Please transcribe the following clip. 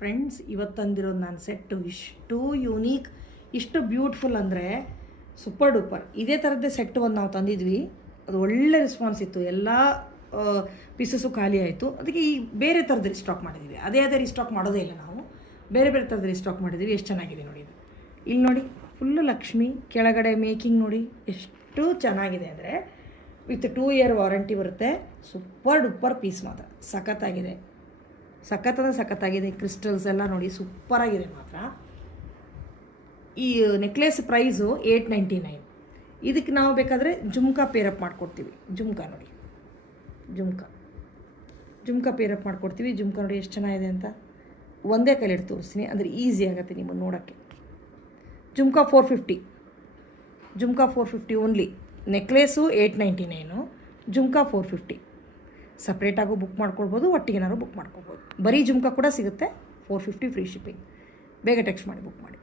Friends, ಇವತ್ತು ತಂದಿರೋದು ನಾನು set ಇಷ್ಟು ಯೂನೀಕ್, ಇಷ್ಟು ಬ್ಯೂಟಿಫುಲ್ ಅಂದರೆ ಸೂಪರ್ ಡೂಪರ್. ಇದೇ ಥರದ್ದೇ ಸೆಟ್ಟು ಒಂದು ನಾವು ತಂದಿದ್ವಿ, ಅದು ಒಳ್ಳೆ ರೆಸ್ಪಾನ್ಸ್ ಇತ್ತು. ಎಲ್ಲ ಪೀಸಸ್ಸು ಖಾಲಿ ಆಯಿತು. ಅದಕ್ಕೆ ಈ ಬೇರೆ ಥರದ್ದು ರಿಸ್ಟಾಕ್ ಮಾಡಿದ್ದೀವಿ. ಅದೇ ರಿಸ್ಟಾಕ್ ಮಾಡೋದೇ ಇಲ್ಲ ನಾವು, ಬೇರೆ ಬೇರೆ ಥರದ್ದು ರಿಸ್ಟಾಕ್ ಮಾಡಿದ್ದೀವಿ. ಎಷ್ಟು ಚೆನ್ನಾಗಿದೆ ನೋಡಿ ಇದು. ಇಲ್ಲಿ ನೋಡಿ, ಫುಲ್ಲು ಲಕ್ಷ್ಮಿ, ಕೆಳಗಡೆ ಮೇಕಿಂಗ್ ನೋಡಿ ಎಷ್ಟು ಚೆನ್ನಾಗಿದೆ ಅಂದರೆ ವಿತ್ 2 ಇಯರ್ ವಾರಂಟಿ ಬರುತ್ತೆ. ಸೂಪರ್ ಡೂಪರ್ ಪೀಸ್ ಮಾತ್ರ ಸಖತ್ತಾಗಿದೆ, ಸಖತ್ತಾಗಿದೆ. ಕ್ರಿಸ್ಟಲ್ಸ್ ಎಲ್ಲ ನೋಡಿ ಸೂಪರಾಗಿದೆ ಮಾತ್ರ. ಈ ನೆಕ್ಲೆಸ್ ಪ್ರೈಸು 899. ಇದಕ್ಕೆ ನಾವು ಬೇಕಾದರೆ ಜುಮ್ಕಾ ಪೇರಪ್ ಮಾಡಿಕೊಡ್ತೀವಿ. ಜುಮ್ಕಾ ನೋಡಿ, ಜುಮ್ಕಾ ಪೇರಪ್ ಮಾಡಿಕೊಡ್ತೀವಿ. ಜುಮ್ಕಾ ನೋಡಿ ಎಷ್ಟು ಚೆನ್ನಾಗಿದೆ ಅಂತ ಒಂದೇ ಕೈಲಿಟ್ಟು ತೋರಿಸ್ತೀನಿ, ಅಂದರೆ ಈಸಿ ಆಗುತ್ತೆ ನಿಮಗೆ ನೋಡೋಕ್ಕೆ. ಜುಮ್ಕಾ 450 ಓನ್ಲಿ. ನೆಕ್ಲೇಸು 899, ಜುಮ್ಕಾ 450. ಸಪ್ರೇಟಾಗೂ ಬುಕ್ ಮಾಡ್ಕೊಳ್ಬೋದು, ಒಟ್ಟಿಗೆನಾದ್ರು ಬುಕ್ ಮಾಡ್ಕೊಳ್ಬೋದು. ಬರೀ ಜುಮ್ಕಾ ಕೂಡ ಸಿಗುತ್ತೆ. 450 ಫ್ರೀ ಶಿಪ್ಪಿಂಗ್. ಬೇಗ ಟೆಕ್ಸ್ಟ್ ಮಾಡಿ ಬುಕ್ ಮಾಡಿ.